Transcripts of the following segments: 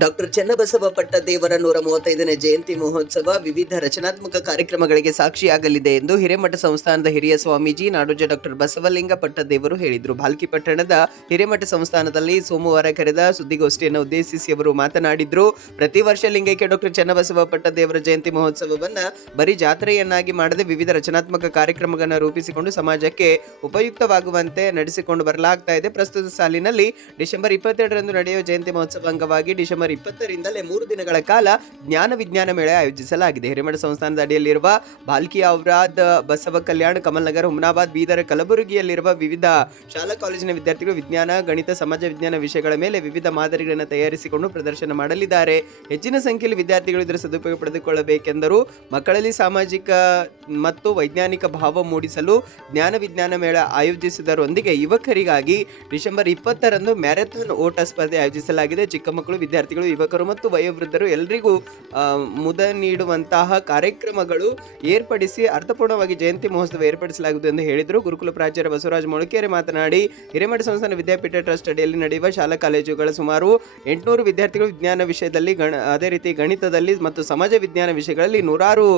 Doctor Channabasava ಪಟ್ಟದೇವರ 135ನೇ ಜಯಂತಿ ಮಹೋತ್ಸವ ವಿವಿಧ ರಚನಾತ್ಮಕ ಕಾರ್ಯಕ್ರಮಗಳಿಗೆ ಸಾಕ್ಷಿಯಾಗಲಿದೆ ಎಂದು ಹಿರೇಮಠ ಸಂಸ್ಥಾನದ ಹಿರಿಯ ಸ್ವಾಮೀಜಿ ನಾಡೋಜ ಡಾಕ್ಟರ್ ಬಸವಲಿಂಗ ಪಟ್ಟದೇವರು ಹೇಳಿದರು. ಭಾಲ್ಕಿ ಪಟ್ಟಣದ ಹಿರೇಮಠ ಸಂಸ್ಥಾನದಲ್ಲಿ ಸೋಮವಾರ ಕರೆದ ಸುದ್ದಿಗೋಷ್ಠಿಯನ್ನು ಉದ್ದೇಶಿಸಿ ಅವರು ಮಾತನಾಡಿದರು. ಪ್ರತಿ ವರ್ಷ ಲಿಂಗೈಕ್ಯ ಡಾಕ್ಟರ್ ಚನ್ನಬಸವ ಪಟ್ಟದೇವರ ಜಯಂತಿ ಮಹೋತ್ಸವವನ್ನ ಬರೀ ಜಾತ್ರೆಯನ್ನಾಗಿ ಮಾಡದೆ ವಿವಿಧ ರಚನಾತ್ಮಕ ಕಾರ್ಯಕ್ರಮಗಳನ್ನು ರೂಪಿಸಿಕೊಂಡು ಸಮಾಜಕ್ಕೆ ಉಪಯುಕ್ತವಾಗುವಂತೆ ನಡೆಸಿಕೊಂಡು ಬರಲಾಗ್ತಾ ಇದೆ. ಪ್ರಸ್ತುತ ಸಾಲಿನಲ್ಲಿ ಡಿಸೆಂಬರ್ 22ರಂದು ನಡೆಯುವ ಜಯಂತಿ ಮಹೋತ್ಸವ ಅಂಗವಾಗಿ ಡಿಸೆಂಬರ್ 20ರಿಂದಲೇ 3 ದಿನಗಳ ಕಾಲ ಜ್ಞಾನ ವಿಜ್ಞಾನ ಮೇಳ ಆಯೋಜಿಸಲಾಗಿದೆ. ಹಿರೇಮಠ ಸಂಸ್ಥಾನದ ಅಡಿಯಲ್ಲಿರುವ ಭಾಲ್ಕಿ, ಔರಾದ್, ಬಸವ ಕಲ್ಯಾಣ, ಕಮಲ್ನಗರ್, ಹುಮನಾಬಾದ್, ಬೀದರ್, ಕಲಬುರಗಿಯಲ್ಲಿರುವ ವಿವಿಧ ಶಾಲಾ ಕಾಲೇಜಿನ ವಿದ್ಯಾರ್ಥಿಗಳು ವಿಜ್ಞಾನ, ಗಣಿತ, ಸಮಾಜ ವಿಜ್ಞಾನ ವಿಷಯಗಳ ಮೇಲೆ ವಿವಿಧ ಮಾದರಿಗಳನ್ನು ತಯಾರಿಸಿಕೊಂಡು ಪ್ರದರ್ಶನ ಮಾಡಲಿದ್ದಾರೆ. ಹೆಚ್ಚಿನ ಸಂಖ್ಯೆಯಲ್ಲಿ ವಿದ್ಯಾರ್ಥಿಗಳು ಇದರ ಸದುಪಯೋಗ ಪಡೆದುಕೊಳ್ಳಬೇಕೆಂದರು. ಮಕ್ಕಳಲ್ಲಿ ಸಾಮಾಜಿಕ ಮತ್ತು ವೈಜ್ಞಾನಿಕ ಭಾವ ಮೂಡಿಸಲು ಜ್ಞಾನ ವಿಜ್ಞಾನ ಮೇಳ ಆಯೋಜಿಸುವುದರೊಂದಿಗೆ ಯುವಕರಿಗಾಗಿ ಡಿಸೆಂಬರ್ 20ರಂದು ಮ್ಯಾರಥಾನ್ ಓಟ ಸ್ಪರ್ಧೆ ಆಯೋಜಿಸಲಾಗಿದೆ. ಚಿಕ್ಕ ಮಕ್ಕಳು, ವಿದ್ಯಾರ್ಥಿಗಳು, ಯುವಕರು ಮತ್ತು ವಯೋವೃದ್ಧರು ಎಲ್ಲರಿಗೂ ಮುದ ನೀಡುವಂತಹ ಕಾರ್ಯಕ್ರಮಗಳು ಏರ್ಪಡಿಸಿ ಅರ್ಥಪೂರ್ಣವಾಗಿ ಜಯಂತಿ ಮಹೋತ್ಸವ ಏರ್ಪಡಿಸಲಾಗುವುದು ಎಂದು ಹೇಳಿದರು. ಗುರುಕುಲ ಪ್ರಾಚಾರ್ಯ ಬಸವರಾಜ ಮೊಳಕೆರೆ ಮಾತನಾಡಿ, ಹಿರೇಮಠ ಸಂಸ್ಥಾನ ವಿದ್ಯಾಪೀಠ ಟ್ರಸ್ಟ್ ಅಡಿಯಲ್ಲಿ ನಡೆಯುವ ಶಾಲಾ ಕಾಲೇಜುಗಳ ಸುಮಾರು 800 ವಿದ್ಯಾರ್ಥಿಗಳು ವಿಜ್ಞಾನ ವಿಷಯದಲ್ಲಿ, ಅದೇ ರೀತಿ ಗಣಿತದಲ್ಲಿ ಮತ್ತು ಸಮಾಜ ವಿಜ್ಞಾನ ವಿಷಯಗಳಲ್ಲಿ 100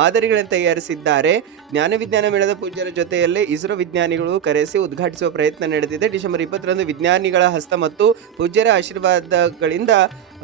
ಮಾದರಿಗಳನ್ನು ತಯಾರಿಸಿದ್ದಾರೆ. ಜ್ಞಾನ ವಿಜ್ಞಾನ ಮೇಳದ ಪೂಜ್ಯರ ಜೊತೆಯಲ್ಲೇ ಇಸ್ರೋ ವಿಜ್ಞಾನಿಗಳು ಕರೆಸಿ ಉದ್ಘಾಟಿಸುವ ಪ್ರಯತ್ನ ನಡೆದಿದೆ. ಡಿಸೆಂಬರ್ 20ರಂದು ವಿಜ್ಞಾನಿಗಳ ಹಸ್ತ ಮತ್ತು ಪೂಜ್ಯರ ಆಶೀರ್ವಾದಗಳಿಂದ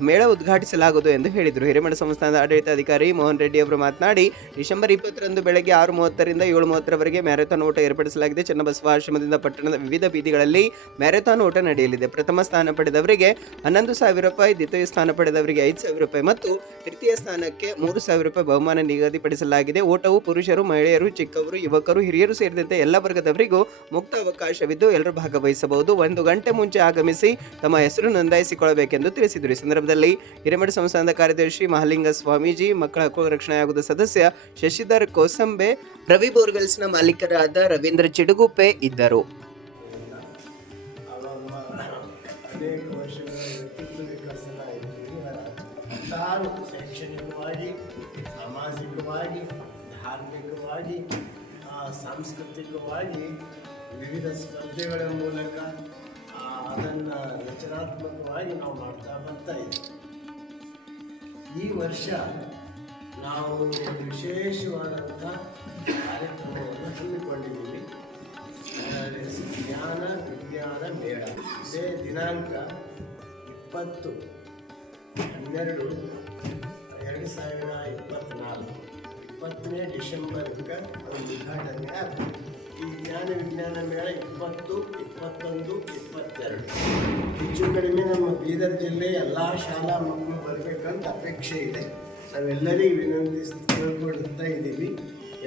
ಮೇಳ ಉದ್ಘಾಟಿಸಲಾಗುವುದು ಎಂದು ಹೇಳಿದರು. ಹಿರೇಮಠ ಸಂಸ್ಥಾನದ ಆಡಳಿತಾಧಿಕಾರಿ ಮೋಹನ್ ರೆಡ್ಡಿ ಅವರು ಮಾತನಾಡಿ, ಡಿಸೆಂಬರ್ 20ರಂದು ಬೆಳಗ್ಗೆ 6:30ರಿಂದ 7:30ರವರೆಗೆ ಮ್ಯಾರಥಾನ್ ಓಟ ಏರ್ಪಡಿಸಲಾಗಿದೆ. ಚನ್ನಬಸವ ಆಶ್ರಮದಿಂದ ಪಟ್ಟಣದ ವಿವಿಧ ಬೀದಿಗಳಲ್ಲಿ ಮ್ಯಾರಥಾನ್ ಓಟ ನಡೆಯಲಿದೆ. ಪ್ರಥಮ ಸ್ಥಾನ ಪಡೆದವರಿಗೆ 11,000 ರೂಪಾಯಿ, ದ್ವಿತೀಯ ಸ್ಥಾನ ಪಡೆದವರಿಗೆ 5,000 ರೂಪಾಯಿ ಮತ್ತು ತೃತೀಯ ಸ್ಥಾನಕ್ಕೆ 3,000 ರೂಪಾಯಿ ಬಹುಮಾನ ನಿಗದಿಪಡಿಸಲಾಗಿದೆ. ಓಟವು ಪುರುಷರು, ಮಹಿಳೆಯರು, ಚಿಕ್ಕವರು, ಯುವಕರು, ಹಿರಿಯರು ಸೇರಿದಂತೆ ಎಲ್ಲ ವರ್ಗದವರಿಗೂ ಮುಕ್ತ ಅವಕಾಶವಿದ್ದು ಎಲ್ಲರೂ ಭಾಗವಹಿಸಬಹುದು. 1 ಗಂಟೆ ಮುಂಚೆ ಆಗಮಿಸಿ ತಮ್ಮ ಹೆಸರು ನೋಂದಾಯಿಸಿಕೊಳ್ಳಬೇಕೆಂದು ತಿಳಿಸಿದರು. ಈ ಸಂದರ್ಭದಲ್ಲಿ ಹಿರೇಮಠ ಸಂಸ್ಥಾನದ ಕಾರ್ಯದರ್ಶಿ ಮಹಾಲಿಂಗ ಸ್ವಾಮೀಜಿ, ಮಕ್ಕಳ ಹಕ್ಕುಗಳ ರಕ್ಷಣಾ ಆಯೋಗದ ಸದಸ್ಯ ಶಶಿಧರ್ ಕೋಸಂಬೆ, ರವಿ ಬೋರ್ವೆಲ್ಸ್ನ ಮಾಲೀಕರಾದ ರವೀಂದ್ರ ಚಿಡುಗುಪ್ಪೆ ಇದ್ದರು. ಅನೇಕ ವರ್ಷಗಳ ವ್ಯಕ್ತಿತ್ವ ವಿಕಸನ ಶೈಕ್ಷಣಿಕವಾಗಿ, ಸಾಮಾಜಿಕವಾಗಿ, ಧಾರ್ಮಿಕವಾಗಿ, ಸಾಂಸ್ಕೃತಿಕವಾಗಿ ವಿವಿಧ ಸ್ಪರ್ಧೆಗಳ ಮೂಲಕ ಅದನ್ನು ರಚನಾತ್ಮಕವಾಗಿ ನಾವು ಮಾಡ್ತಾ ಬರ್ತಾ ಇದ್ದೀವಿ. ಈ ವರ್ಷ ನಾವು ಒಂದು ವಿಶೇಷವಾದಂಥ ಕಾರ್ಯಕ್ರಮವನ್ನು ಹಮ್ಮಿಕೊಂಡಿದ್ದೀವಿ. ಜ್ಞಾನ ವಿಜ್ಞಾನ ಮೇಳ. ಇದೇ ದಿನಾಂಕ 20/12/2024 20ನೇ ಡಿಸೆಂಬರ್ಗೆ ಉದ್ಘಾಟನೆ ಆಗ್ತದೆ. ಈ ಜ್ಞಾನ ವಿಜ್ಞಾನ ಮೇಳ 20, 21, 22 ಹೆಚ್ಚು ಕಡಿಮೆ ನಮ್ಮ ಬೀದರ್ ಜಿಲ್ಲೆ ಎಲ್ಲ ಶಾಲಾ ಮಕ್ಕಳು ಬರಬೇಕಂತ ಅಪೇಕ್ಷೆ ಇದೆ. ನಾವೆಲ್ಲರಿಗೂ ಕೇಳ್ಕೊಳ್ತಾ ಇದ್ದೀವಿ.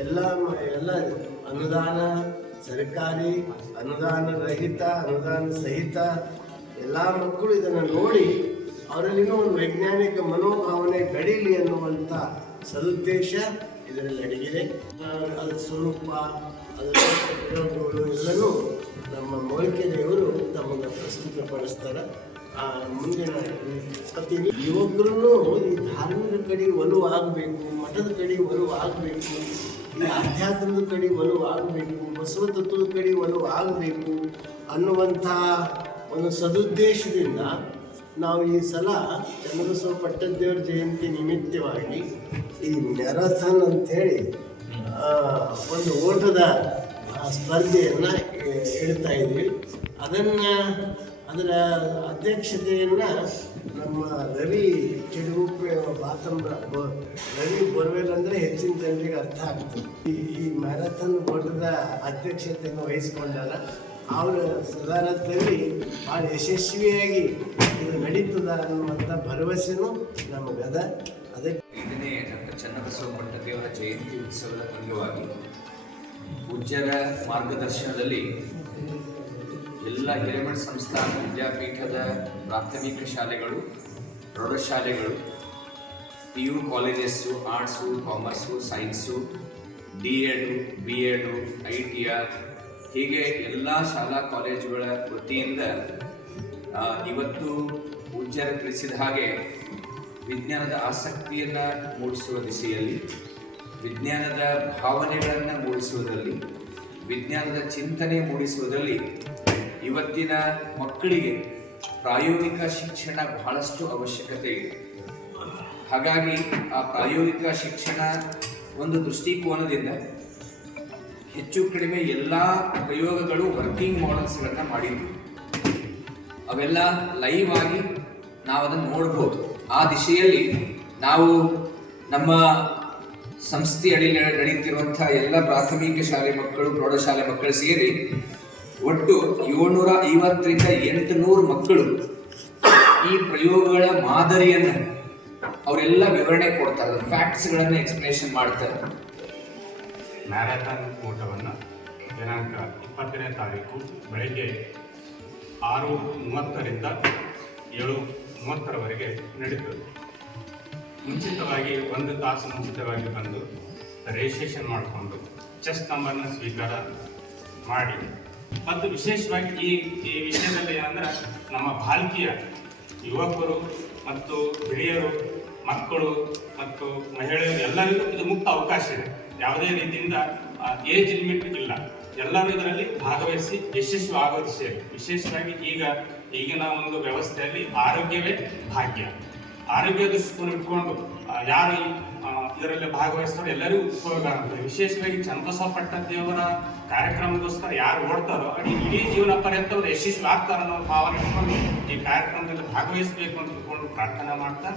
ಎಲ್ಲ ಅನುದಾನ, ಸರ್ಕಾರಿ ಅನುದಾನ ರಹಿತ, ಅನುದಾನ ಸಹಿತ ಎಲ್ಲ ಮಕ್ಕಳು ಇದನ್ನು ನೋಡಿ ಅವರಲ್ಲಿನೂ ಒಂದು ವೈಜ್ಞಾನಿಕ ಮನೋಭಾವನೆ ಬೆಳೀಲಿ ಅನ್ನುವಂಥ ಸದುದ್ದೇಶ ಇದರಲ್ಲಿ ಅಡಗಿದೆ. ಅದರ ಸ್ವರೂಪ, ಅದರ ಪ್ರಯೋಗಗಳು ಎಲ್ಲನೂ ನಮ್ಮ ಮೊಳಕೆರೆಯವರು ತಮಗೆ ಪ್ರಸ್ತುತಪಡಿಸ್ತಾರೆ. ಮುಂದಿನ ಯುವಕರು ಈ ಧಾರ್ಮಿಕ ಕಡೆ ಒಲವು ಆಗಬೇಕು, ಮಠದ ಕಡೆ ಒಲವು ಆಗಬೇಕು, ಈ ಆಧ್ಯಾತ್ಮದ ಕಡೆ ಒಲವು ಆಗಬೇಕು, ಬಸವ ತತ್ವದ ಕಡೆ ಒಲವು ಆಗಬೇಕು ಅನ್ನುವಂಥ ಒಂದು ಸದುದ್ದೇಶದಿಂದ ನಾವು ಈ ಸಲ ಚನ್ನಬಸವ ಪಟ್ಟದೇವರ ಜಯಂತಿ ನಿಮಿತ್ತವಾಗಿ ಈ ಮ್ಯಾರಥಾನ್ ಅಂಥೇಳಿ ಒಂದು ಓಟದ ಸ್ಪರ್ಧೆಯನ್ನು ಇಡ್ತಾ ಇದ್ವಿ. ಅದರ ಅಧ್ಯಕ್ಷತೆಯನ್ನು ನಮ್ಮ ರವಿ ಚಿಡುಗುಪ್ಪೆ ರವಿ ಬೋರ್ವೆಲ್ ಅಂದರೆ ಹೆಚ್ಚಿನ ಜನರಿಗೆ ಅರ್ಥ ಆಗ್ತದೆ. ಈ ಮ್ಯಾರಥಾನ್ ಓಟದ ಅಧ್ಯಕ್ಷತೆಯನ್ನು ವಹಿಸಿಕೊಂಡಾರ. ಅವರ ಸದಾನದಲ್ಲಿ ಭಾಳ ಯಶಸ್ವಿಯಾಗಿ ಇದು ನಡೀತದ ಅನ್ನುವಂಥ ಭರವಸೆನೂ ನಮಗದ. ಅದಕ್ಕೆ 5ನೇ ಡಾಕ್ಟರ್ ಚನ್ನಬಸವ ಪಟ್ಟದೇವರ ಜಯಂತಿ ಉತ್ಸವದ ಅಂಗವಾಗಿ ಪೂಜ್ಯರ ಮಾರ್ಗದರ್ಶನದಲ್ಲಿ ಎಲ್ಲ ಹಿರೇಮಠ ಸಂಸ್ಥಾನ ವಿದ್ಯಾಪೀಠದ ಪ್ರಾಥಮಿಕ ಶಾಲೆಗಳು, ಪ್ರೌಢಶಾಲೆಗಳು, PU colleges, arts, commerce, science, D.Ed, B.Ed, ITR ಹೀಗೆ ಎಲ್ಲ ಶಾಲಾ ಕಾಲೇಜುಗಳ ವತಿಯಿಂದ ಇವತ್ತು ಪೂಜ್ಯರು ತಿಳಿಸಿದ ಹಾಗೆ ವಿಜ್ಞಾನದ ಆಸಕ್ತಿಯನ್ನು ಮೂಡಿಸುವ ದಿಸೆಯಲ್ಲಿ, ವಿಜ್ಞಾನದ ಭಾವನೆಗಳನ್ನು ಮೂಡಿಸುವುದರಲ್ಲಿ, ವಿಜ್ಞಾನದ ಚಿಂತನೆ ಮೂಡಿಸುವುದರಲ್ಲಿ ಇವತ್ತಿನ ಮಕ್ಕಳಿಗೆ ಪ್ರಾಯೋಗಿಕ ಶಿಕ್ಷಣ ಬಹಳಷ್ಟು ಅವಶ್ಯಕತೆ ಇದೆ. ಹಾಗಾಗಿ ಆ ಪ್ರಾಯೋಗಿಕ ಶಿಕ್ಷಣ ಒಂದು ದೃಷ್ಟಿಕೋನದಿಂದ ಹೆಚ್ಚು ಕಡಿಮೆ ಎಲ್ಲ ಪ್ರಯೋಗಗಳು ವರ್ಕಿಂಗ್ ಮಾಡೆಲ್ಸ್ಗಳನ್ನು ಮಾಡಿದ್ವಿ. ಅವೆಲ್ಲ ಲೈವ್ ಆಗಿ ನಾವು ಅದನ್ನು ನೋಡ್ಬೋದು. ಆ ದಿಶೆಯಲ್ಲಿ ನಾವು ನಮ್ಮ ಸಂಸ್ಥೆ ಅಡಿಯಲ್ಲಿ ನಡೆಯುತ್ತಿರುವಂಥ ಎಲ್ಲ ಪ್ರಾಥಮಿಕ ಶಾಲೆ ಮಕ್ಕಳು, ಪ್ರೌಢಶಾಲೆ ಮಕ್ಕಳು ಸೇರಿ ಒಟ್ಟು 750ರಿಂದ 800 ಮಕ್ಕಳು ಈ ಪ್ರಯೋಗಗಳ ಮಾದರಿಯನ್ನು ಅವರೆಲ್ಲ ವಿವರಣೆ ಕೊಡ್ತಾರೆ, ಫ್ಯಾಕ್ಟ್ಸ್ಗಳನ್ನು ಎಕ್ಸ್ಪ್ಲೇಷನ್ ಮಾಡ್ತಾರೆ. ಮ್ಯಾರಥಾನ್ ಓಟವನ್ನು ದಿನಾಂಕ 20ನೇ ತಾರೀಕು ಬೆಳಗ್ಗೆ 6:30ರಿಂದ 7:30ರವರೆಗೆ ನಡೀತದೆ. ಮುಂಚಿತವಾಗಿ 1 ತಾಸು ಮುಂಚಿತವಾಗಿ ಬಂದು ರಿಜಿಸ್ಟ್ರೇಷನ್ ಮಾಡಿಕೊಂಡು ಚೆಸ್ ನಂಬರ್ನ ಸ್ವೀಕಾರ ಮಾಡಿ, ಮತ್ತು ವಿಶೇಷವಾಗಿ ಈ ವಿಷಯದಲ್ಲಿ ಏನಂದ್ರೆ ನಮ್ಮ ಭಾಲ್ಕಿಯ ಯುವಕರು ಮತ್ತು ಹಿರಿಯರು, ಮಕ್ಕಳು ಮತ್ತು ಮಹಿಳೆಯರು ಎಲ್ಲರಿಗೂ ಇದು ಮುಕ್ತ ಅವಕಾಶ ಇದೆ. ಯಾವುದೇ ರೀತಿಯಿಂದ ಏಜ್ ಲಿಮಿಟ್ ಇಲ್ಲ. ಎಲ್ಲರೂ ಇದರಲ್ಲಿ ಭಾಗವಹಿಸಿ ಯಶಸ್ವಿ ಆಗೋ ದಿಶೆಯಲ್ಲಿ, ವಿಶೇಷವಾಗಿ ಈಗಿನ ಒಂದು ವ್ಯವಸ್ಥೆಯಲ್ಲಿ ಆರೋಗ್ಯವೇ ಭಾಗ್ಯ. ಆರೋಗ್ಯ ದೃಷ್ಟಿಕೋನ ಇಟ್ಕೊಂಡು ಯಾರು ಇದರಲ್ಲಿ ಭಾಗವಹಿಸ್ತಾರೋ ಎಲ್ಲರಿಗೂ ಉಪಯೋಗ ಆಗ್ತದೆ. ವಿಶೇಷವಾಗಿ ಚನ್ನಬಸವ ಪಟ್ಟದೇವರ ಕಾರ್ಯಕ್ರಮಕ್ಕೋಸ್ಕರ ಯಾರು ಓಡ್ತಾರೋ ಇಡೀ ಜೀವನ ಪರ್ಯಂತ ಅವರು ಯಶಸ್ವಿ ಆಗ್ತಾರೋ ಅನ್ನೋ ಭಾವನೆ ಇಟ್ಕೊಂಡು ಈ ಕಾರ್ಯಕ್ರಮದಲ್ಲಿ ಭಾಗವಹಿಸಬೇಕು ಅಂತ ತಿಳ್ಕೊಂಡು ಪ್ರಾರ್ಥನೆ ಮಾಡ್ತಾ